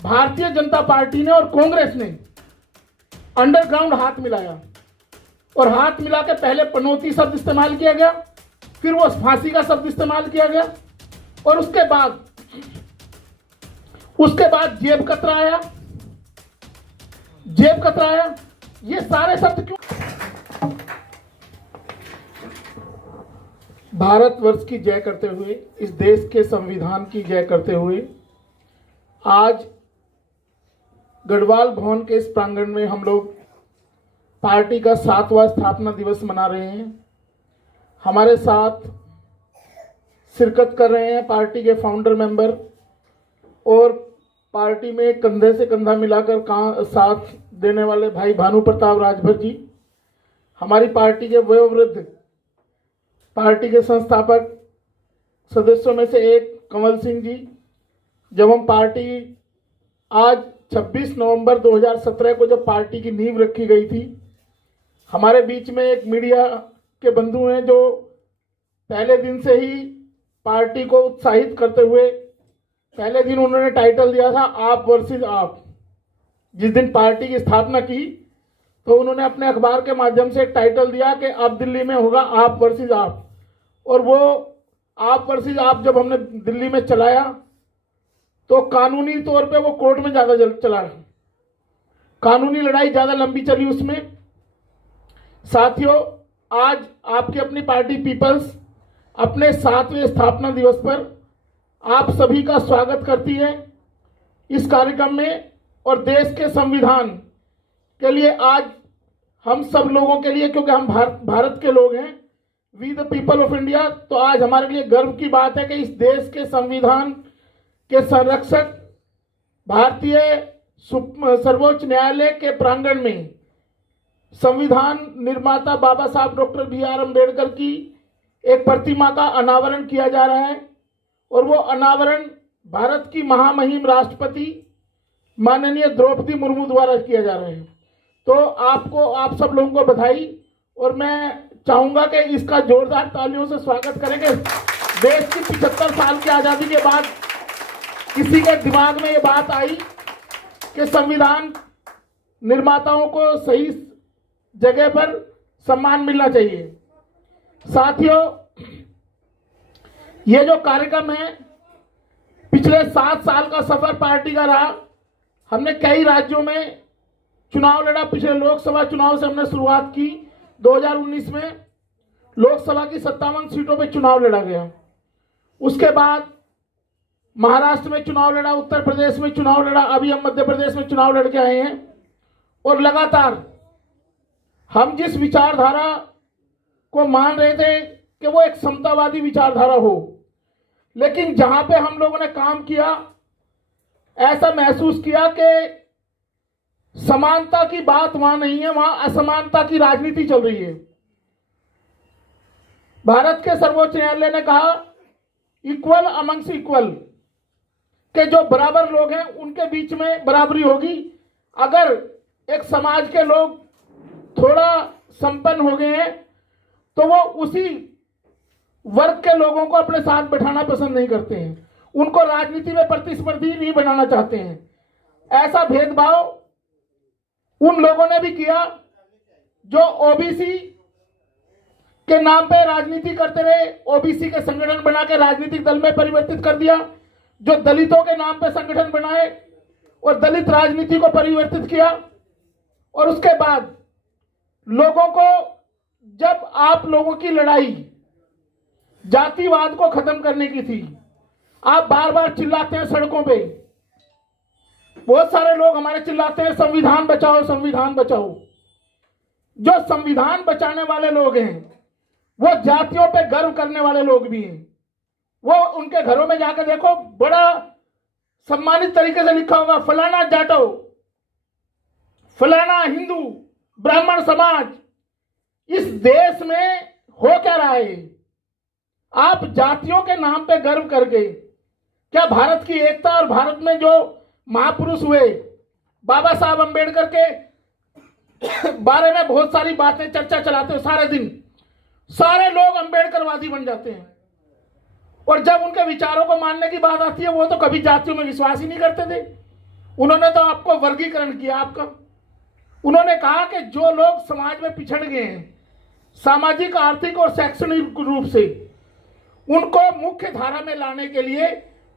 Bharatiya Janata party ने और कांग्रेस ने अंडरग्राउंड हाथ मिलाया और हाथ मिला के पहले पनौती शब्द इस्तेमाल किया गया, फिर वो फांसी का शब्द इस्तेमाल किया गया और उसके बाद जेब कतरा आया। ये सारे शब्द क्यों? भारतवर्ष की जय करते हुए, इस देश के संविधान की जय करते हुए आज गढ़वाल भवन के इस प्रांगण में हम लोग पार्टी का 7वां स्थापना दिवस मना रहे हैं। हमारे साथ शिरकत कर रहे हैं पार्टी के फाउंडर मेंबर और पार्टी में कंधे से कंधा मिलाकर साथ देने वाले भाई भानु प्रताप राजभर जी, हमारी पार्टी के वयोवृद्ध पार्टी के संस्थापक सदस्यों में से एक कंवल सिंह जी। जब हम पार्टी आज 26 नवंबर 2017 को जब पार्टी की नींव रखी गई थी, हमारे बीच में एक मीडिया के बंधु हैं जो पहले दिन से ही पार्टी को उत्साहित करते हुए, पहले दिन उन्होंने टाइटल दिया था आप वर्सेस आप। जिस दिन पार्टी की स्थापना की तो उन्होंने अपने अखबार के माध्यम से एक टाइटल दिया कि अब दिल्ली में होगा आप वर्सेस आप। और वो आप वर्सेस आप जब हमने दिल्ली में चलाया तो कानूनी तौर पे वो कोर्ट में ज़्यादा चला, कानूनी लड़ाई ज़्यादा लंबी चली उसमें। साथियों, आज आपकी अपनी पार्टी पीपल्स अपने 7वें स्थापना दिवस पर आप सभी का स्वागत करती है इस कार्यक्रम में। और देश के संविधान के लिए आज हम सब लोगों के लिए, क्योंकि हम भारत के लोग हैं, we the people of India, तो आज हमारे लिए गर्व की बात है कि इस देश के संविधान के संरक्षक भारतीय सर्वोच्च न्यायालय के प्रांगण में संविधान निर्माता बाबा साहब डॉक्टर BR अम्बेडकर की एक प्रतिमा का अनावरण किया जा रहा है। और वो अनावरण भारत की महामहिम राष्ट्रपति माननीय द्रौपदी मुर्मू द्वारा किया जा रहा है। तो आप सब लोगों को बधाई। और मैं चाहूंगा कि इसका जोरदार तालियों से स्वागत करेंगे। देश की 75 साल की आज़ादी के बाद किसी के दिमाग में ये बात आई कि संविधान निर्माताओं को सही जगह पर सम्मान मिलना चाहिए। साथियों, ये जो कार्यक्रम है, पिछले 7 साल का सफर पार्टी का रहा। हमने कई राज्यों में चुनाव लड़ा। पिछले लोकसभा चुनाव से हमने शुरुआत की। 2019 में लोकसभा की 57 सीटों पे चुनाव लड़ा गया। उसके बाद महाराष्ट्र में चुनाव लड़ा, उत्तर प्रदेश में चुनाव लड़ा, अभी हम मध्य प्रदेश में चुनाव लड़ के आए हैं। और लगातार हम जिस विचारधारा को मान रहे थे कि वो एक समतावादी विचारधारा हो, लेकिन जहां पे हम लोगों ने काम किया, ऐसा महसूस किया कि समानता की बात वहां नहीं है, वहां असमानता की राजनीति चल रही है। भारत के सर्वोच्च न्यायालय ने कहा इक्वल अमंग्स इक्वल, के जो बराबर लोग हैं उनके बीच में बराबरी होगी। अगर एक समाज के लोग थोड़ा संपन्न हो गए हैं तो वो उसी वर्ग के लोगों को अपने साथ बैठाना पसंद नहीं करते हैं, उनको राजनीति में प्रतिस्पर्धी नहीं बनाना चाहते हैं। ऐसा भेदभाव उन लोगों ने भी किया जो ओबीसी के नाम पे राजनीति करते रहे, ओबीसी के संगठन बना के राजनीतिक दल में परिवर्तित कर दिया, जो दलितों के नाम पे संगठन बनाए और दलित राजनीति को परिवर्तित किया। और उसके बाद लोगों को, जब आप लोगों की लड़ाई जातिवाद को खत्म करने की थी, आप बार बार चिल्लाते हैं सड़कों पे, बहुत सारे लोग हमारे चिल्लाते हैं संविधान बचाओ संविधान बचाओ। जो संविधान बचाने वाले लोग हैं वो जातियों पे गर्व करने वाले लोग भी हैं। वो उनके घरों में जाकर देखो, बड़ा सम्मानित तरीके से लिखा होगा फलाना जाटो, फलाना हिंदू, ब्राह्मण समाज। इस देश में हो क्या रहा है? आप जातियों के नाम पे गर्व करके क्या भारत की एकता और भारत में जो महापुरुष हुए बाबा साहब अम्बेडकर के बारे में बहुत सारी बातें चर्चा चलाते हो सारे दिन, सारे लोग अम्बेडकरवादी बन जाते हैं। और जब उनके विचारों को मानने की बात आती है वो तो कभी जातियों में विश्वास ही नहीं करते थे। उन्होंने तो आपको वर्गीकरण किया आपका। उन्होंने कहा कि जो लोग समाज में पिछड़ गए हैं सामाजिक, आर्थिक और शैक्षणिक रूप से, उनको मुख्य धारा में लाने के लिए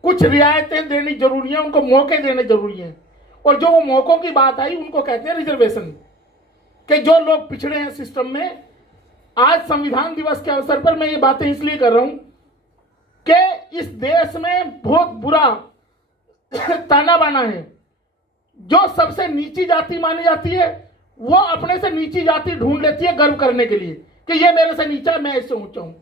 कुछ रियायतें देनी जरूरी है, उनको मौके देने जरूरी हैं। और जो वो मौकों की बात आई उनको कहते हैं रिजर्वेशन, कि जो लोग पिछड़े हैं सिस्टम में। आज संविधान दिवस के अवसर पर मैं ये बातें इसलिए कर रहा हूं कि इस देश में बहुत बुरा ताना बाना है। जो सबसे नीची जाति मानी जाती है वो अपने से नीची जाति ढूंढ लेती है गर्व करने के लिए कि ये मेरे से नीचा, मैं इससे ऊंचा हूं।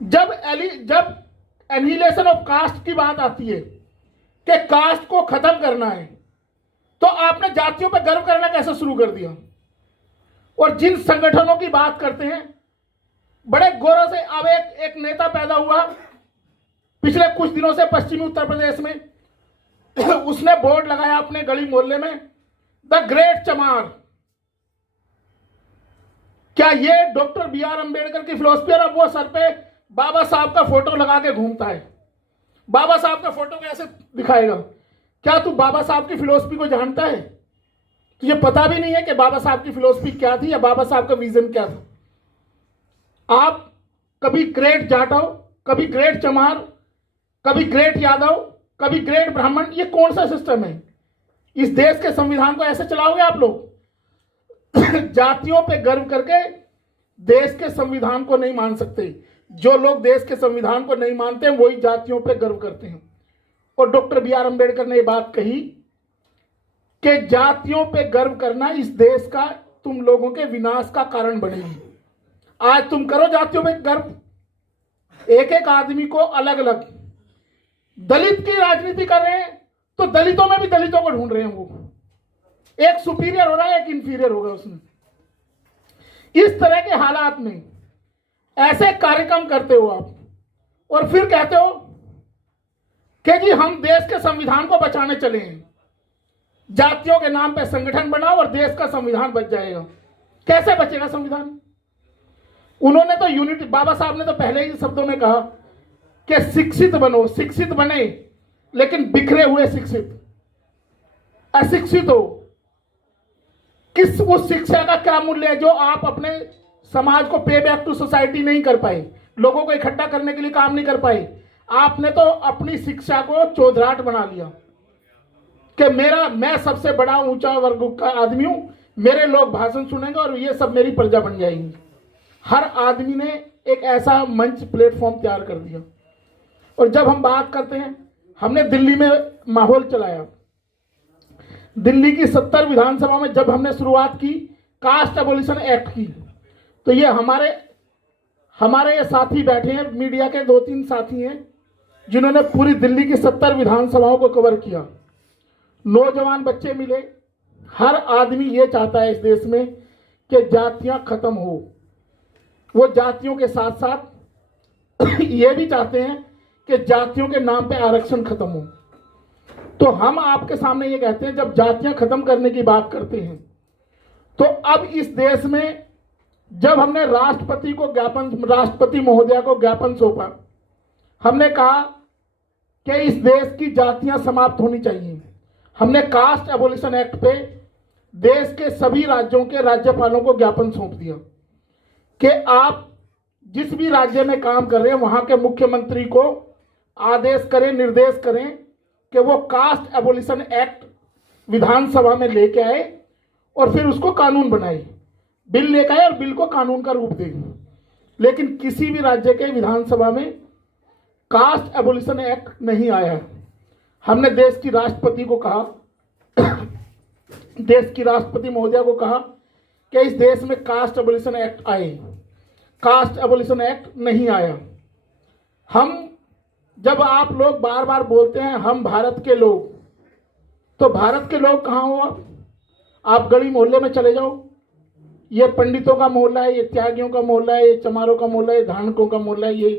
जब एनिहिलेशन ऑफ कास्ट की बात आती है कि कास्ट को खत्म करना है, तो आपने जातियों पर गर्व करना कैसे शुरू कर दिया। और जिन संगठनों की बात करते हैं बड़े गौरव से, अब एक नेता पैदा हुआ पिछले कुछ दिनों से पश्चिमी उत्तर प्रदेश में, उसने बोर्ड लगाया अपने गली मोहल्ले में, द ग्रेट चमार। क्या ये डॉक्टर बी.आर. अंबेडकर की फिलॉसफी? और अब वो सर पे बाबा साहब का फोटो लगा के घूमता है। बाबा साहब का फोटो कैसे दिखाएगा? क्या तू बाबा साहब की फिलॉसफी को जानता है? तुझे पता भी नहीं है कि बाबा साहब की फिलॉसफी क्या थी या बाबा साहब का विजन क्या था। आप कभी ग्रेट जाटव, कभी ग्रेट चमार, कभी ग्रेट यादव, कभी ग्रेट ब्राह्मण। ये कौन सा सिस्टम है? इस देश के संविधान को ऐसे चलाओगे आप लोग? जातियों पे गर्व करके देश के संविधान को नहीं मान सकते। जो लोग देश के संविधान को नहीं मानते हैं वही जातियों पे गर्व करते हैं। और डॉक्टर बी.आर. अंबेडकर ने ये बात कही कि जातियों पे गर्व करना इस देश का तुम लोगों के विनाश का कारण बनेगी। आज तुम करो जातियों पे गर्व, एक एक आदमी को अलग अलग। दलित की राजनीति कर रहे हैं तो दलितों में भी दलितों को ढूंढ रहे हैं। वो एक सुपीरियर हो रहा है, एक इंफीरियर होगा उसमें। इस तरह के हालात में ऐसे कार्यक्रम करते हो आप और फिर कहते हो कि जी हम देश के संविधान को बचाने चले हैं। जातियों के नाम पे संगठन बनाओ और देश का संविधान बच जाएगा। कैसे बचेगा संविधान? उन्होंने तो यूनिटी, बाबा साहब ने तो पहले ही शब्दों में कहा कि शिक्षित बनो, शिक्षित बने लेकिन बिखरे हुए शिक्षित, अशिक्षित हो। किस उस शिक्षा का क्या मूल्य है जो आप अपने समाज को पे बैक टू सोसाइटी नहीं कर पाए, लोगों को इकट्ठा करने के लिए काम नहीं कर पाए। आपने तो अपनी शिक्षा को चौधराट बना लिया कि मैं सबसे बड़ा ऊंचा वर्ग का आदमी हूं, मेरे लोग भाषण सुनेंगे और ये सब मेरी प्रजा बन जाएंगी। हर आदमी ने एक ऐसा मंच, प्लेटफॉर्म तैयार कर दिया। और जब हम बात करते हैं, हमने दिल्ली में माहौल चलाया। दिल्ली की 70 विधानसभा में जब हमने शुरुआत की कास्ट एबोलिशन एक्ट की, तो ये हमारे ये साथी बैठे हैं, मीडिया के 2-3 साथी हैं जिन्होंने पूरी दिल्ली की 70 विधानसभाओं को कवर किया। नौजवान बच्चे मिले। हर आदमी ये चाहता है इस देश में कि जातियां खत्म हो। वो जातियों के साथ साथ ये भी चाहते हैं कि जातियों के नाम पे आरक्षण खत्म हो। तो हम आपके सामने ये कहते हैं, जब जातियां खत्म करने की बात करते हैं तो अब इस देश में जब हमने राष्ट्रपति महोदया को ज्ञापन सौंपा, हमने कहा कि इस देश की जातियां समाप्त होनी चाहिए। हमने कास्ट एबोलिशन एक्ट पे देश के सभी राज्यों के राज्यपालों को ज्ञापन सौंप दिया कि आप जिस भी राज्य में काम कर रहे हैं वहां के मुख्यमंत्री को आदेश करें, निर्देश करें कि वो कास्ट एबोलिशन एक्ट विधानसभा में लेके आए और फिर उसको कानून बनाए। बिल लेकर आए और बिल को कानून का रूप दें। लेकिन किसी भी राज्य के विधानसभा में कास्ट एबोलिशन एक्ट नहीं आया। हमने देश की राष्ट्रपति को कहा, देश की राष्ट्रपति महोदया को कहा कि इस देश में कास्ट एबोलिशन एक्ट आए। कास्ट एबोलिशन एक्ट नहीं आया। जब आप लोग बार बार बोलते हैं हम भारत के लोग, तो भारत के लोग कहाँ हो आप गली मोहल्ले में चले जाओ। ये पंडितों का मोहल्ला है, ये त्यागियों का मोहल्ला है, ये चमारों का मोहल्ला है, धानकों का मोहल्ला है। ये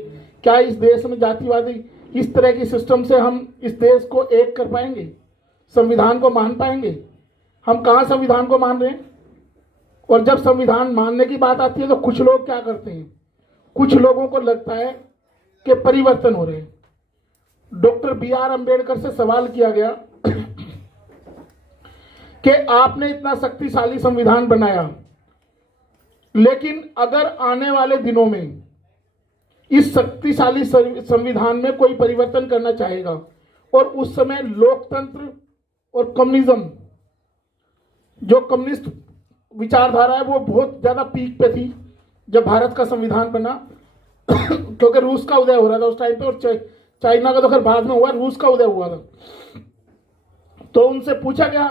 क्या इस देश में जातिवादी इस तरह की सिस्टम से हम इस देश को एक कर पाएंगे? संविधान को मान पाएंगे? हम कहाँ संविधान को मान रहे हैं? और जब संविधान मानने की बात आती है तो कुछ लोग क्या करते हैं, कुछ लोगों को लगता है कि परिवर्तन हो रहे हैं। Doctor B R. अंबेडकर से सवाल किया गया कि आपने इतना शक्तिशाली संविधान बनाया, लेकिन अगर आने वाले दिनों में इस शक्तिशाली संविधान में कोई परिवर्तन करना चाहेगा, और उस समय लोकतंत्र और कम्युनिज्म, जो कम्युनिस्ट विचारधारा है, वो बहुत ज्यादा पीक पे थी जब भारत का संविधान बना क्योंकि रूस का उदय हो रहा था उस टाइम पे, और चाइना का तो खैर बाद में हुआ, रूस का उदय हुआ था। तो उनसे पूछा गया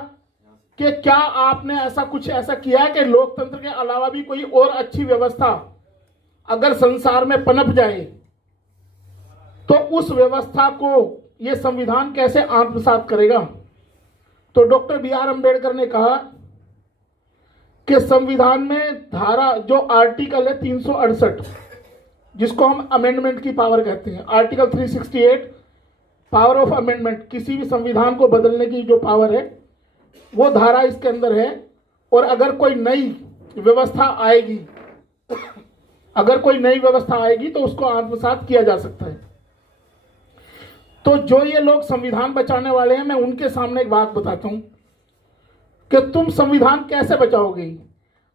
कि क्या आपने ऐसा किया है कि लोकतंत्र के अलावा भी कोई और अच्छी व्यवस्था अगर संसार में पनप जाए तो उस व्यवस्था को यह संविधान कैसे आत्मसात करेगा। तो डॉक्टर बी.आर. अम्बेडकर ने कहा कि संविधान में धारा जो आर्टिकल है 368, जिसको हम अमेंडमेंट की पावर कहते हैं, आर्टिकल 368 पावर ऑफ अमेंडमेंट, किसी भी संविधान को बदलने की जो पावर है वो धारा इसके अंदर है। और अगर कोई नई व्यवस्था आएगी तो उसको आत्मसात किया जा सकता है। तो जो ये लोग संविधान बचाने वाले हैं, मैं उनके सामने एक बात बताता हूं कि तुम संविधान कैसे बचाओगे।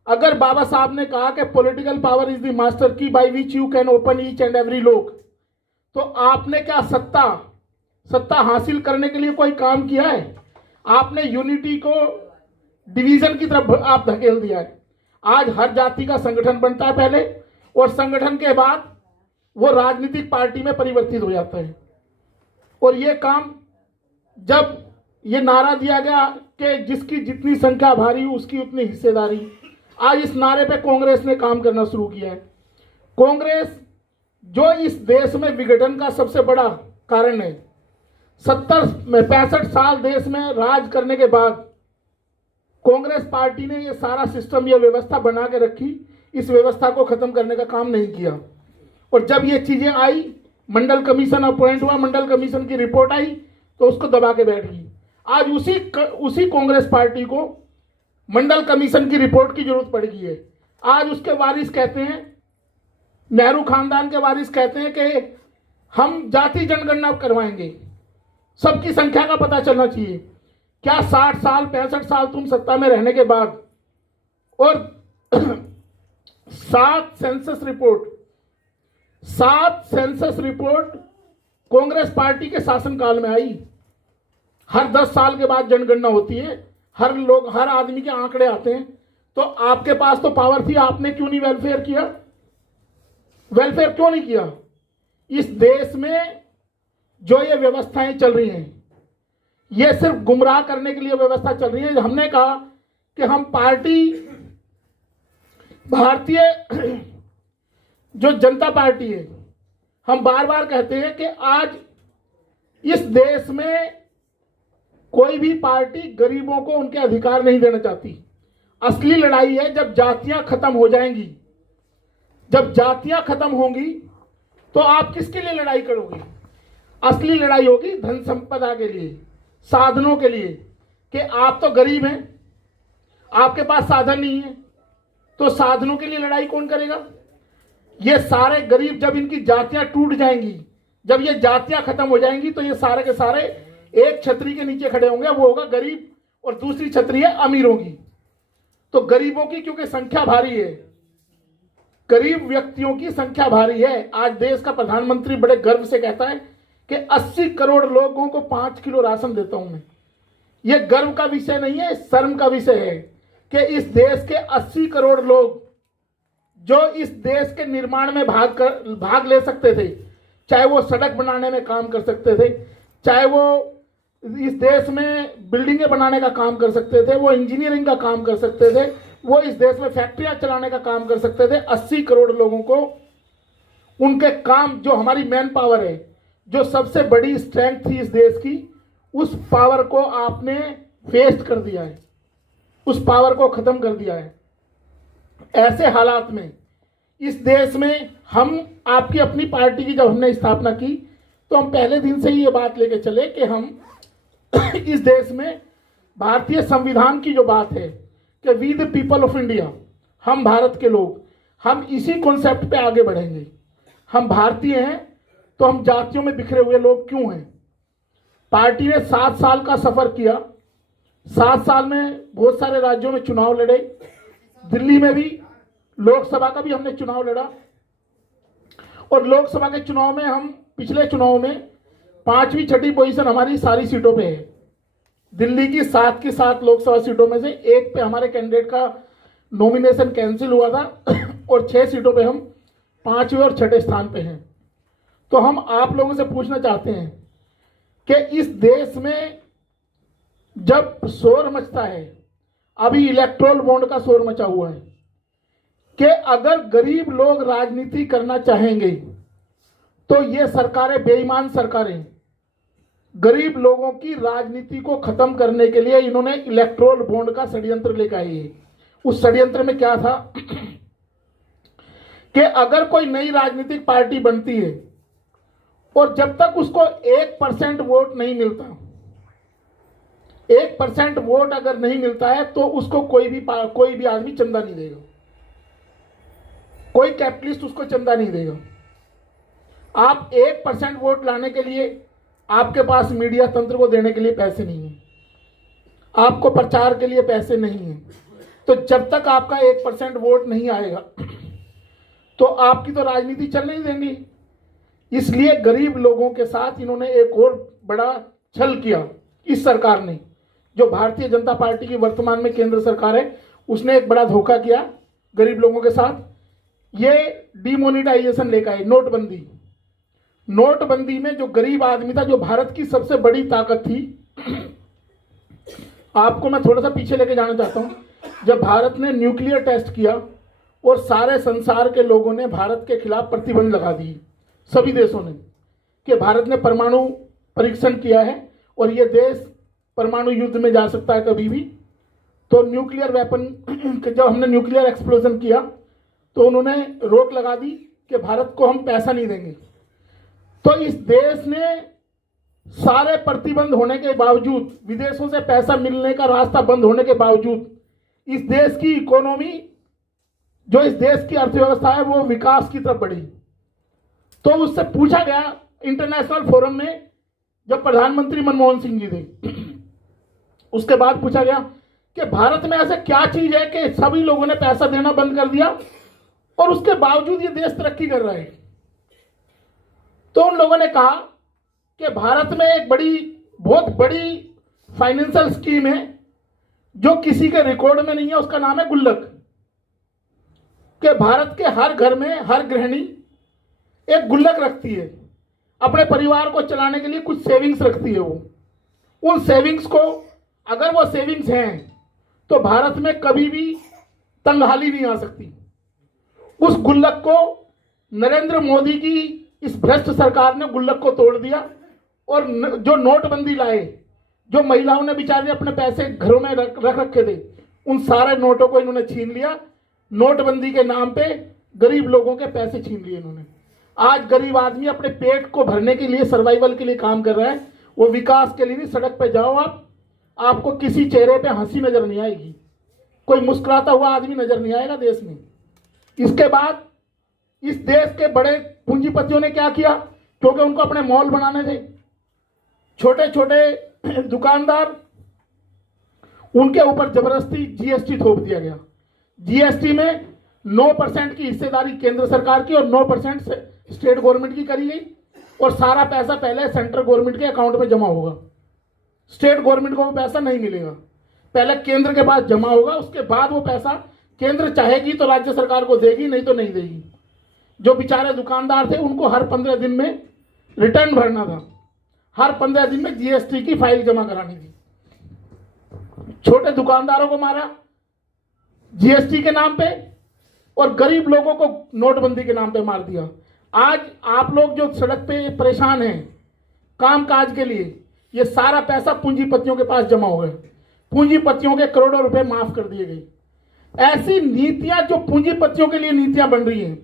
अगर बाबा साहब ने कहा कि political power is the master key by which you can open each and every lock, तो आपने क्या सत्ता हासिल करने के लिए कोई काम किया है? आपने यूनिटी को डिवीजन की तरफ आप धकेल दिया है। आज हर जाति का संगठन बनता है पहले, और संगठन के बाद वो राजनीतिक पार्टी में परिवर्तित हो जाता है। और ये काम, जब ये नारा दिया गया कि जिसकी जितनी संख्या भारी उसकी उतनी हिस्सेदारी, आज इस नारे पे कांग्रेस ने काम करना शुरू किया है। कांग्रेस जो इस देश में विघटन का सबसे बड़ा कारण है, 65 साल देश में राज करने के बाद कांग्रेस पार्टी ने ये सारा सिस्टम, ये व्यवस्था बना के रखी, इस व्यवस्था को खत्म करने का काम नहीं किया। और जब ये चीजें आई, मंडल कमीशन अपॉइंट हुआ, मंडल कमीशन की रिपोर्ट आई, तो उसको दबा के बैठ गई। आज उसी कांग्रेस पार्टी को मंडल कमीशन की रिपोर्ट की जरूरत पड़ गई है। आज उसके वारिस कहते हैं, नेहरू खानदान के वारिस कहते हैं कि हम जाति जनगणना करवाएंगे, सबकी संख्या का पता चलना चाहिए। क्या 60 साल 65 साल तुम सत्ता में रहने के बाद, और 7 सेंसस रिपोर्ट कांग्रेस पार्टी के शासनकाल में आई। हर 10 साल के बाद जनगणना होती है, हर आदमी के आंकड़े आते हैं। तो आपके पास तो पावर थी, आपने क्यों नहीं वेलफेयर किया? वेलफेयर क्यों नहीं किया? इस देश में जो ये व्यवस्थाएं चल रही हैं, ये सिर्फ गुमराह करने के लिए व्यवस्था चल रही है। हमने कहा कि हम भारतीय जो जनता पार्टी है, हम बार बार कहते हैं कि आज इस देश में कोई भी पार्टी गरीबों को उनके अधिकार नहीं देना चाहती। असली लड़ाई है जब जातियां खत्म हो जाएंगी। जब जातियां खत्म होंगी तो आप किसके लिए लड़ाई करोगे? असली लड़ाई होगी धन संपदा के लिए, साधनों के लिए, कि आप तो गरीब हैं, आपके पास साधन नहीं है, तो साधनों के लिए लड़ाई कौन करेगा? ये सारे गरीब, जब इनकी जातियां टूट जाएंगी, जब ये जातियां खत्म हो जाएंगी, तो ये सारे के सारे एक छतरी के नीचे खड़े होंगे। वो होगा गरीब, और दूसरी छतरी है अमीरों की। तो गरीबों की क्योंकि संख्या भारी है, गरीब व्यक्तियों की संख्या भारी है। आज देश का प्रधानमंत्री बड़े गर्व से कहता है कि 80 करोड़ लोगों को 5 किलो राशन देता हूं मैं। यह गर्व का विषय नहीं है, शर्म का विषय है कि इस देश के 80 करोड़ लोग जो इस देश के निर्माण में भाग ले सकते थे, चाहे वो सड़क बनाने में काम कर सकते थे, चाहे वो इस देश में बिल्डिंगें बनाने का काम कर सकते थे, वो इंजीनियरिंग का काम कर सकते थे, वो इस देश में फैक्ट्रियां चलाने का काम कर सकते थे। 80 करोड़ लोगों को उनके काम, जो हमारी मैन पावर है, जो सबसे बड़ी स्ट्रेंथ थी इस देश की, उस पावर को आपने वेस्ट कर दिया है, उस पावर को खत्म कर दिया है। ऐसे हालात में इस देश में हम, आपकी अपनी पार्टी की जब हमने स्थापना की, तो हम पहले दिन से ही ये बात लेके चले कि हम इस देश में भारतीय संविधान की जो बात है कि we the people of India, हम भारत के लोग, हम इसी कॉन्सेप्ट पे आगे बढ़ेंगे। हम भारतीय हैं तो हम जातियों में बिखरे हुए लोग क्यों हैं? पार्टी ने 7 साल का सफर किया, 7 साल में बहुत सारे राज्यों में चुनाव लड़े, दिल्ली में भी लोकसभा का भी हमने चुनाव लड़ा, और लोकसभा के चुनाव में हम पिछले चुनाव में 5वीं 6ठी पोजीशन हमारी सारी सीटों पे है। दिल्ली की 7 की 7 लोकसभा सीटों में से एक पे हमारे कैंडिडेट का नॉमिनेशन कैंसिल हुआ था और 6 सीटों पे हम 5वें और 6ठे स्थान पे हैं। तो हम आप लोगों से पूछना चाहते हैं कि इस देश में जब शोर मचता है, अभी इलेक्ट्रोल बॉन्ड का शोर मचा हुआ है, कि अगर गरीब लोग राजनीति करना चाहेंगे तो ये सरकारें, बेईमान सरकारें, गरीब लोगों की राजनीति को खत्म करने के लिए इन्होंने इलेक्ट्रोल बॉन्ड का षड्यंत्र लेकर आई है। उस षड्यंत्र में क्या था कि अगर कोई नई राजनीतिक पार्टी बनती है और जब तक उसको 1% वोट नहीं मिलता, 1% वोट अगर नहीं मिलता है तो उसको कोई भी आदमी चंदा नहीं देगा, कोई कैपिटलिस्ट उसको चंदा नहीं देगा। आप 1% वोट लाने के लिए आपके पास मीडिया तंत्र को देने के लिए पैसे नहीं है, आपको प्रचार के लिए पैसे नहीं है, तो जब तक आपका 1% वोट नहीं आएगा तो आपकी तो राजनीति चल नहीं देंगी। इसलिए गरीब लोगों के साथ इन्होंने एक और बड़ा छल किया। इस सरकार ने, जो भारतीय जनता पार्टी की वर्तमान में केंद्र सरकार है, उसने एक बड़ा धोखा किया गरीब लोगों के साथ। ये डिमोनेटाइजेशन लेकर आए, नोटबंदी। नोटबंदी में जो गरीब आदमी था, जो भारत की सबसे बड़ी ताकत थी, आपको मैं थोड़ा सा पीछे लेके जाना चाहता हूं। जब भारत ने न्यूक्लियर टेस्ट किया और सारे संसार के लोगों ने भारत के खिलाफ प्रतिबंध लगा दिए, सभी देशों ने, कि भारत ने परमाणु परीक्षण किया है और ये देश परमाणु युद्ध में जा सकता है कभी भी। तो न्यूक्लियर वेपन, जब हमने न्यूक्लियर एक्सप्लोजन किया तो उन्होंने रोक लगा दी कि भारत को हम पैसा नहीं देंगे। तो इस देश ने सारे प्रतिबंध होने के बावजूद, विदेशों से पैसा मिलने का रास्ता बंद होने के बावजूद, इस देश की इकोनॉमी, जो इस देश की अर्थव्यवस्था है, वो विकास की तरफ बढ़ी। तो उससे पूछा गया इंटरनेशनल फोरम में, जब प्रधानमंत्री मनमोहन सिंह जी थे, उसके बाद पूछा गया कि भारत में ऐसा क्या चीज है कि सभी लोगों ने पैसा देना बंद कर दिया और उसके बावजूद ये देश तरक्की कर रहा है। तो उन लोगों ने कहा कि भारत में एक बहुत बड़ी फाइनेंशियल स्कीम है जो किसी के रिकॉर्ड में नहीं है, उसका नाम है गुल्लक। कि भारत के हर घर में हर गृहिणी एक गुल्लक रखती है, अपने परिवार को चलाने के लिए कुछ सेविंग्स रखती है। वो उन सेविंग्स को, अगर वो सेविंग्स हैं तो भारत में कभी भी तंगहाली नहीं आ सकती। उस गुल्लक को नरेंद्र मोदी की इस भ्रष्ट सरकार ने गुल्लक को तोड़ दिया और जो नोटबंदी लाए, जो महिलाओं ने बेचारे अपने पैसे घरों में रख रखे थे, उन सारे नोटों को इन्होंने छीन लिया। नोटबंदी के नाम पे गरीब लोगों के पैसे छीन लिए इन्होंने। आज गरीब आदमी अपने पेट को भरने के लिए, सर्वाइवल के लिए काम कर रहा है, वो विकास के लिए नहीं। सड़क पे जाओ आपको किसी चेहरे पे हंसी नजर नहीं आएगी, कोई मुस्कुराता हुआ आदमी नजर नहीं आएगा देश में। इसके बाद इस देश के बड़े पूंजीपतियों ने क्या किया, क्योंकि उनको अपने मॉल बनाने थे, छोटे छोटे दुकानदार, उनके ऊपर जबरदस्ती जीएसटी थोप दिया गया। जीएसटी में 9% की हिस्सेदारी केंद्र सरकार की और 9% स्टेट गवर्नमेंट की करी गई, और सारा पैसा पहले सेंट्रल गवर्नमेंट के अकाउंट में जमा होगा। स्टेट गवर्नमेंट को वो पैसा नहीं मिलेगा, पहले केंद्र के पास जमा होगा, उसके बाद वो पैसा केंद्र चाहेगी तो राज्य सरकार को देगी, नहीं तो नहीं देगी। जो बेचारे दुकानदार थे उनको हर 15 दिन में रिटर्न भरना था, हर 15 दिन में जीएसटी की फाइल जमा करानी थी। छोटे दुकानदारों को मारा जीएसटी के नाम पे और गरीब लोगों को नोटबंदी के नाम पे मार दिया। आज आप लोग जो सड़क पे परेशान हैं काम काज के लिए, ये सारा पैसा पूंजीपतियों के पास जमा हो गया, पूंजीपतियों के करोड़ों रुपए माफ कर दिए गए। ऐसी नीतियां जो पूंजीपतियों के लिए नीतियां बन रही हैं,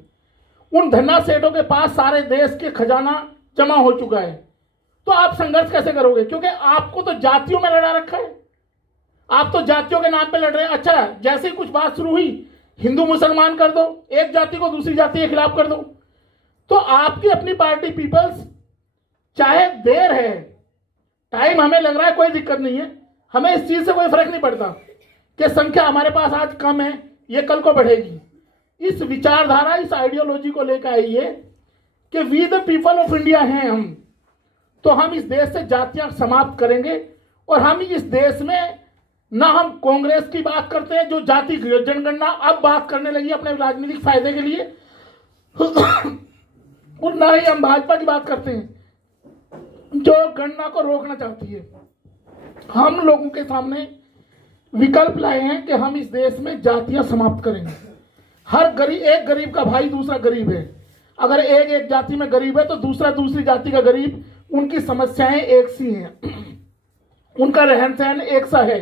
उन धन्ना सेठों के पास सारे देश के खजाना जमा हो चुका है। तो आप संघर्ष कैसे करोगे? क्योंकि आपको तो जातियों में लड़ा रखा है, आप तो जातियों के नाम पे लड़ रहे हैं। अच्छा, जैसे ही कुछ बात शुरू हुई, हिंदू मुसलमान कर दो, एक जाति को दूसरी जाति के खिलाफ कर दो। तो आपकी अपनी पार्टी पीपल्स, चाहे देर है, टाइम हमें लग रहा है, कोई दिक्कत नहीं है, हमें इस चीज से कोई फर्क नहीं पड़ता कि संख्या हमारे पास आज कम है, ये कल को बढ़ेगी। इस विचारधारा, इस आइडियोलॉजी को लेकर आइए कि we the people of India हैं हम, तो हम इस देश से जातियां समाप्त करेंगे। और हम इस देश में ना हम कांग्रेस की बात करते हैं जो जाति जनगणना अब बात करने लगी अपने राजनीतिक फायदे के लिए, और ना ही हम भाजपा की बात करते हैं जो गणना को रोकना चाहती है। हम लोगों के सामने विकल्प लाए हैं कि हम इस देश में जातियां समाप्त करेंगे। हर गरीब, एक गरीब का भाई दूसरा गरीब है। अगर एक जाति में गरीब है तो दूसरा दूसरी जाति का गरीब, उनकी समस्याएं एक सी हैं, उनका रहन सहन एक सा है,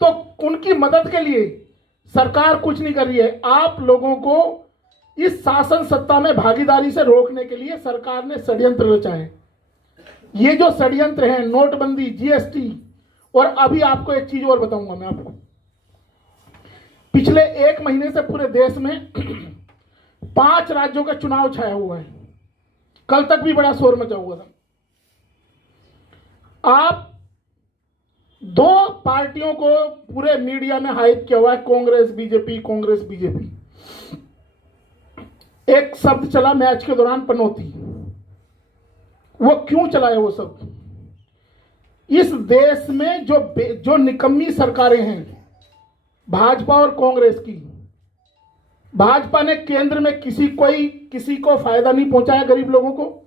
तो उनकी मदद के लिए सरकार कुछ नहीं कर रही है। आप लोगों को इस शासन सत्ता में भागीदारी से रोकने के लिए सरकार ने षड्यंत्र रचा है। ये जो षड्यंत्र है, नोटबंदी, जीएसटी, और अभी आपको एक चीज और बताऊंगा मैं आपको। पिछले 1 महीने से पूरे देश में 5 राज्यों का चुनाव छाया हुआ है। कल तक भी बड़ा शोर मचा हुआ था। आप 2 पार्टियों को पूरे मीडिया में हाइप किया हुआ है, कांग्रेस बीजेपी, कांग्रेस बीजेपी। एक शब्द चला मैच के दौरान, पनौती। वो क्यों चला है वो शब्द? इस देश में जो निकम्मी सरकारें हैं भाजपा और कांग्रेस की, भाजपा ने केंद्र में किसी को फायदा नहीं पहुंचाया गरीब लोगों को,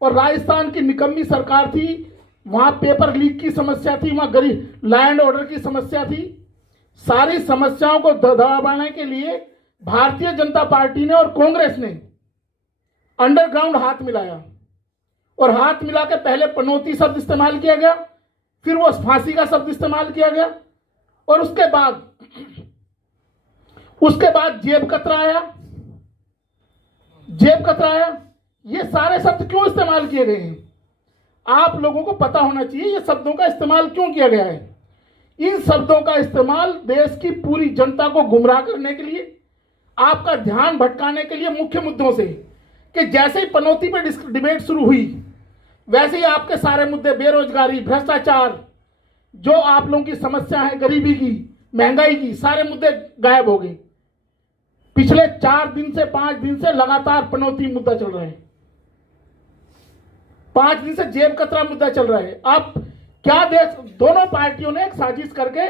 और राजस्थान की निकम्मी सरकार थी, वहां पेपर लीक की समस्या थी, वहां गरीब लैंड ऑर्डर की समस्या थी। सारी समस्याओं को दबाने के लिए भारतीय जनता पार्टी ने और कांग्रेस ने अंडरग्राउंड हाथ मिलाया, और हाथ मिला के पहले पनौती शब्द इस्तेमाल किया गया, फिर वो फांसी का शब्द इस्तेमाल किया गया, और उसके बाद जेब कतरा आया। ये सारे शब्द क्यों इस्तेमाल किए गए हैं? आप लोगों को पता होना चाहिए ये शब्दों का इस्तेमाल क्यों किया गया है। इन शब्दों का इस्तेमाल देश की पूरी जनता को गुमराह करने के लिए, आपका ध्यान भटकाने के लिए मुख्य मुद्दों से, कि जैसे ही पनौती पर डिबेट शुरू हुई वैसे ही आपके सारे मुद्दे, बेरोजगारी, भ्रष्टाचार, जो आप लोगों की समस्या है, गरीबी की, महंगाई की, सारे मुद्दे गायब हो गए। पिछले 4 दिन से 5 दिन से लगातार पनौती मुद्दा चल रहा है, 5 दिन से जेब कतरा मुद्दा चल रहा है। आप क्या देश, दोनों पार्टियों ने एक साजिश करके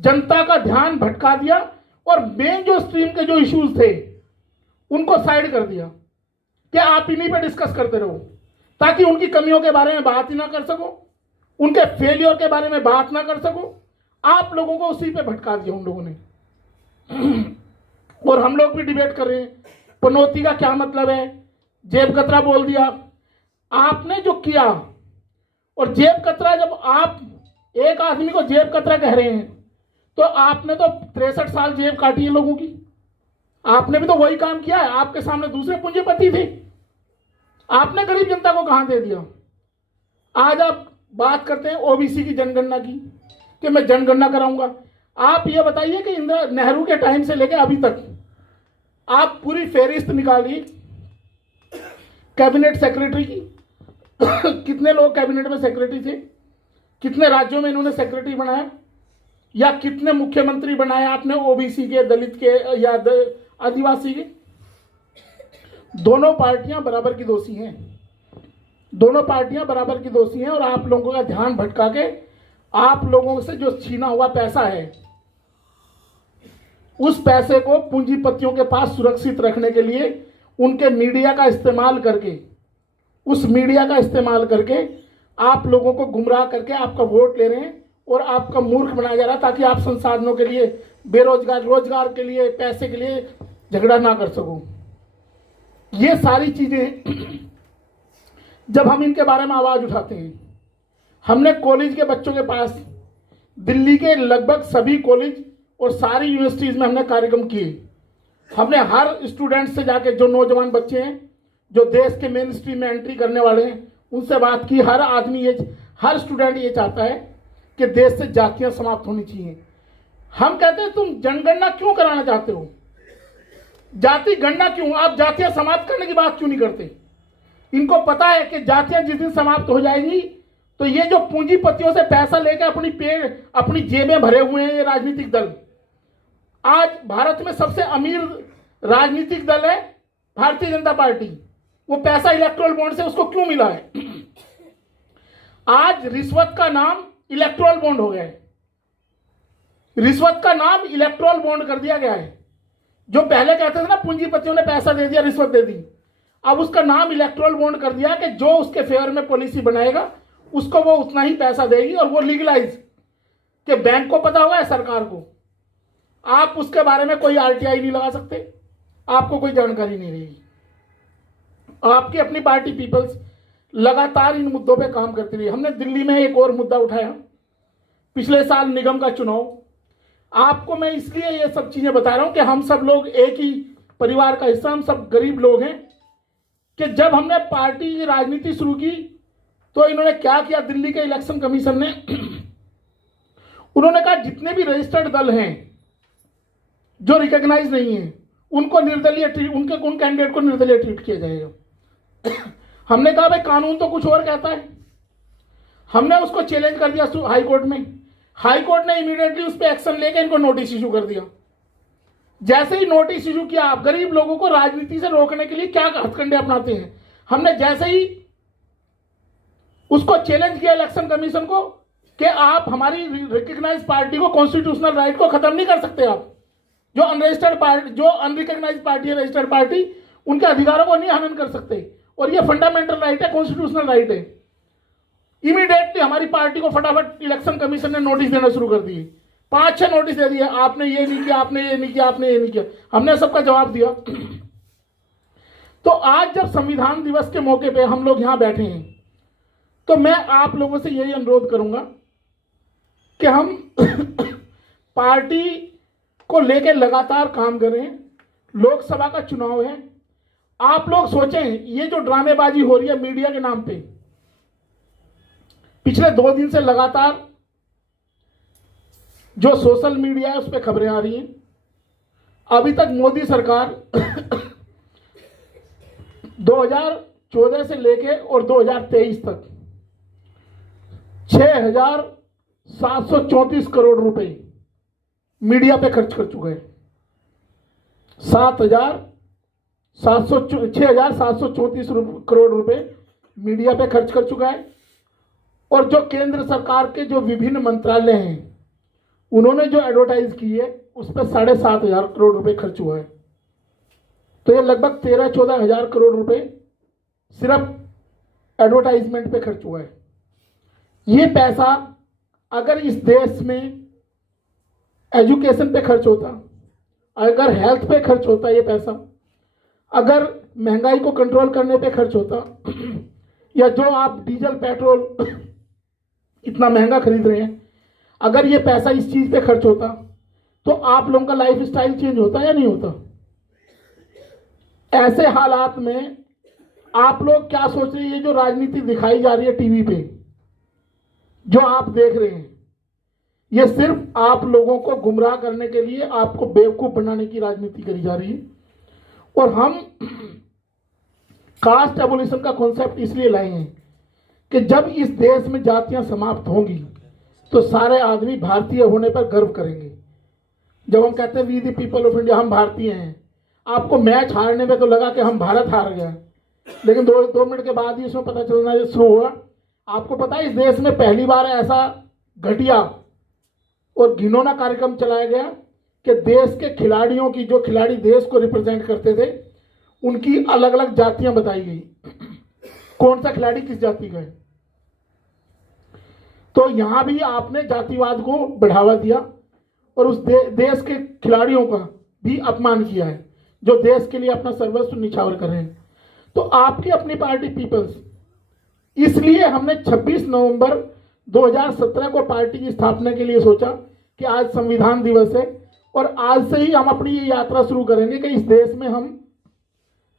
जनता का ध्यान भटका दिया, और मेन जो स्ट्रीम के जो इश्यूज थे उनको साइड कर दिया कि आप इन्हीं पे डिस्कस करते रहो, ताकि उनकी कमियों के बारे में बात ही ना कर सको, उनके फेलियर के बारे में बात ना कर सको। आप लोगों को उसी पे भटका दिया उन लोगों ने। और हम लोग भी डिबेट कर रहे हैं, पनौती का क्या मतलब है, जेब कतरा बोल दिया आपने जो किया। और जेब कतरा, जब आप एक आदमी को जेब कतरा कह रहे हैं, तो आपने तो 63 साल जेब काटी है लोगों की। आपने भी तो वही काम किया है। आपके सामने दूसरे पूंजीपति थे, आपने गरीब जनता को कहां दे दिया। आज आप बात करते हैं ओबीसी की जनगणना की, कि मैं जनगणना कराऊंगा। आप ये बताइए कि इंदिरा नेहरू के टाइम से लेकर अभी तक आप पूरी फेहरिस्त निकालिए कैबिनेट सेक्रेटरी की। कितने लोग कैबिनेट में सेक्रेटरी थे, कितने राज्यों में इन्होंने सेक्रेटरी बनाया, या कितने मुख्यमंत्री बनाए आपने ओबीसी के, दलित के या आदिवासी के। दोनों पार्टियां बराबर की दोषी हैं, दोनों पार्टियां बराबर की दोषी हैं। और आप लोगों का ध्यान भटका के आप लोगों से जो छीना हुआ पैसा है, उस पैसे को पूंजीपतियों के पास सुरक्षित रखने के लिए उनके मीडिया का इस्तेमाल करके, उस मीडिया का इस्तेमाल करके आप लोगों को गुमराह करके आपका वोट ले रहे हैं, और आपका मूर्ख बनाया जा रहा है, ताकि आप संसाधनों के लिए, रोजगार के लिए, पैसे के लिए झगड़ा ना कर सको। ये सारी चीजें जब हम इनके बारे में आवाज उठाते हैं, हमने कॉलेज के बच्चों के पास, दिल्ली के लगभग सभी कॉलेज और सारी यूनिवर्सिटीज में हमने कार्यक्रम किए। हमने हर स्टूडेंट से जाके, जो नौजवान बच्चे हैं जो देश के मेन स्ट्रीम में एंट्री करने वाले हैं, उनसे बात की। हर स्टूडेंट ये चाहता है कि देश से जातियां समाप्त होनी चाहिए। हम कहते हैं तुम जनगणना क्यों कराना चाहते हो, जाति गणना क्यों, आप जातियां समाप्त करने की बात क्यों नहीं करते? इनको पता है कि जातियां जिस दिन समाप्त हो जाएंगी तो ये जो पूंजीपतियों से पैसा लेकर अपनी जेबें भरे हुए हैं ये राजनीतिक दल, आज भारत में सबसे अमीर राजनीतिक दल है भारतीय जनता पार्टी। वो पैसा इलेक्टोरल बॉन्ड से उसको क्यों मिला है? आज रिश्वत का नाम इलेक्टोरल बॉन्ड हो गया है। रिश्वत का नाम इलेक्टोरल बॉन्ड कर दिया गया है। जो पहले कहते थे ना पूंजीपतियों ने पैसा दे दिया, रिश्वत दे दी, अब उसका नाम इलेक्टोरल बॉन्ड कर दिया कि जो उसके फेवर में पॉलिसी बनाएगा उसको वो उतना ही पैसा देगी, और वो लीगलाइज कि बैंक को पता होगा सरकार को, आप उसके बारे में कोई आरटीआई नहीं लगा सकते, आपको कोई जानकारी नहीं रहेगी। आपकी अपनी पार्टी पीपल्स लगातार इन मुद्दों पे काम करती रही। हमने दिल्ली में एक और मुद्दा उठाया, पिछले साल निगम का चुनाव। आपको मैं इसलिए ये सब चीजें बता रहा हूं कि हम सब लोग एक ही परिवार का हिस्सा, हम सब गरीब लोग हैं। कि जब हमने पार्टी की राजनीति शुरू की तो इन्होंने क्या किया, दिल्ली के इलेक्शन कमीशन ने उन्होंने कहा जितने भी रजिस्टर्ड दल हैं जो रिकॉग्नाइज नहीं है उनको निर्दलीय ट्रीट, उन कैंडिडेट को निर्दलीय ट्रीट किया जाएगा। हमने कहा भाई कानून तो कुछ और कहता है। हमने उसको चैलेंज कर दिया हाई कोर्ट में। हाई कोर्ट ने इमीडिएटली उस पर एक्शन लेकर इनको नोटिस इशू कर दिया। जैसे ही नोटिस इशू किया, आप गरीब लोगों को राजनीति से रोकने के लिए क्या हथकंडे अपनाते हैं। हमने जैसे ही उसको चैलेंज किया इलेक्शन कमीशन को कि आप हमारी रिकॉग्नाइज्ड पार्टी को, कॉन्स्टिट्यूशनल राइट को खत्म नहीं कर सकते। आप जो अनरजिस्टर्ड पार्टी, जो अनरिकॉग्नाइज्ड पार्टी है, रजिस्टर्ड पार्टी, उनके अधिकारों को नहीं हनन कर सकते, और ये फंडामेंटल राइट है, कॉन्स्टिट्यूशनल राइट है। इमीडिएटली हमारी पार्टी को फटाफट इलेक्शन कमीशन ने नोटिस देना शुरू कर दिए। 5-6 नोटिस दे दिए, आपने ये नहीं किया, आपने ये नहीं किया, आपने ये नहीं किया। हमने सबका जवाब दिया। तो आज जब संविधान दिवस के मौके पे हम लोग यहां बैठे हैं तो मैं आप लोगों से यही अनुरोध करूंगा कि हम पार्टी को लेकर लगातार काम करें। लोकसभा का चुनाव है। आप लोग सोचें, ये जो ड्रामेबाजी हो रही है मीडिया के नाम पे, पिछले 2 दिन से लगातार जो सोशल मीडिया है उस पर खबरें आ रही हैं। अभी तक मोदी सरकार 2014 से लेके और 2023 तक 6,734 करोड़ रुपए मीडिया पे खर्च कर चुका है। 6,734 करोड़ रुपए मीडिया पे खर्च कर चुका है। और जो केंद्र सरकार के जो विभिन्न मंत्रालय हैं उन्होंने जो एडवर्टाइज की है उस पर 7,500 करोड़ रुपए खर्च हुआ है। तो ये लगभग 13-14 हजार करोड़ रुपए सिर्फ एडवर्टाइजमेंट पे खर्च हुआ है। ये पैसा अगर इस देश में एजुकेशन पे खर्च होता, अगर हेल्थ पे खर्च होता, ये पैसा अगर महंगाई को कंट्रोल करने पे खर्च होता, या जो आप डीजल पेट्रोल इतना महंगा खरीद रहे हैं, अगर ये पैसा इस चीज पे खर्च होता तो आप लोगों का लाइफ स्टाइल चेंज होता या नहीं होता? ऐसे हालात में आप लोग क्या सोच रहे हैं? ये जो राजनीति दिखाई जा रही है टीवी पे, जो आप देख रहे हैं, ये सिर्फ आप लोगों को गुमराह करने के लिए, आपको बेवकूफ बनाने की राजनीति करी जा रही है। और हम कास्ट एबोलिशन का कॉन्सेप्ट इसलिए लाए हैं कि जब इस देश में जातियां समाप्त होंगी तो सारे आदमी भारतीय होने पर गर्व करेंगे। जब हम कहते हैं we the people of India, हम भारतीय हैं, आपको मैच हारने में तो लगा कि हम भारत हार गया, लेकिन 2 मिनट के बाद ही उसमें पता चलना शुरू हुआ। आपको पता है इस देश में पहली बार ऐसा घटिया और घिनौना कार्यक्रम चलाया गया कि देश के खिलाड़ियों की, जो खिलाड़ी देश को रिप्रेजेंट करते थे, उनकी अलग अलग जातियां बताई गई, कौन सा खिलाड़ी किस जाति का है। तो यहां भी आपने जातिवाद को बढ़ावा दिया और उस देश के खिलाड़ियों का भी अपमान किया है जो देश के लिए अपना सर्वस्व निछावर कर रहे हैं। तो आपकी अपनी पार्टी पीपल्स, इसलिए हमने 26 नवंबर 2017 को पार्टी की स्थापना के लिए सोचा कि आज संविधान दिवस है और आज से ही हम अपनी ये यात्रा शुरू करेंगे कि इस देश में हम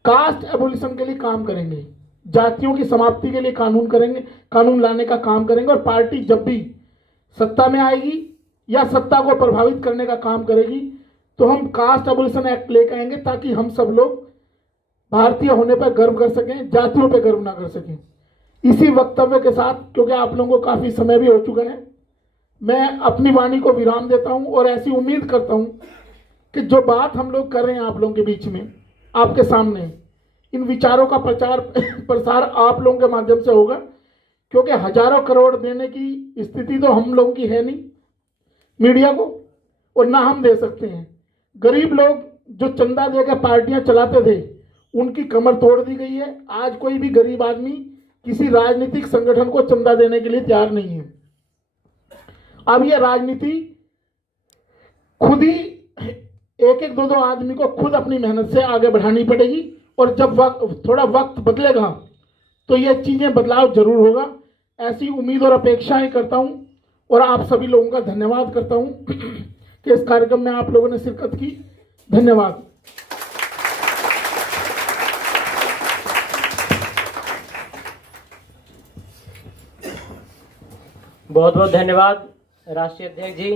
कास्ट एबोलिशन के लिए काम करेंगे, जातियों की समाप्ति के लिए कानून करेंगे, कानून लाने का काम करेंगे। और पार्टी जब भी सत्ता में आएगी या सत्ता को प्रभावित करने का काम करेगी तो हम कास्ट एबोलिशन एक्ट लेकर आएंगे ताकि हम सब लोग भारतीय होने पर गर्व कर सकें, जातियों पर गर्व ना कर सकें। इसी वक्तव्य के साथ, क्योंकि आप लोगों को काफ़ी समय भी हो चुका है, मैं अपनी वाणी को विराम देता हूं और ऐसी उम्मीद करता हूं कि जो बात हम लोग कर रहे हैं आप लोगों के बीच में, आपके सामने, इन विचारों का प्रचार प्रसार आप लोगों के माध्यम से होगा, क्योंकि हजारों करोड़ देने की स्थिति तो हम लोगों की है नहीं मीडिया को, और ना हम दे सकते हैं। गरीब लोग जो चंदा देकर पार्टियां चलाते थे, उनकी कमर तोड़ दी गई है। आज कोई भी गरीब आदमी किसी राजनीतिक संगठन को चंदा देने के लिए तैयार नहीं है। अब यह राजनीति खुद ही एक एक दो दो आदमी को खुद अपनी मेहनत से आगे बढ़ानी पड़ेगी, और जब थोड़ा वक्त बदलेगा तो यह चीजें बदलाव जरूर होगा, ऐसी उम्मीद और अपेक्षाएं करता हूं। और आप सभी लोगों का धन्यवाद करता हूं कि इस कार्यक्रम में आप लोगों ने शिरकत की। धन्यवाद। बहुत बहुत धन्यवाद राष्ट्रीय अध्यक्ष जी।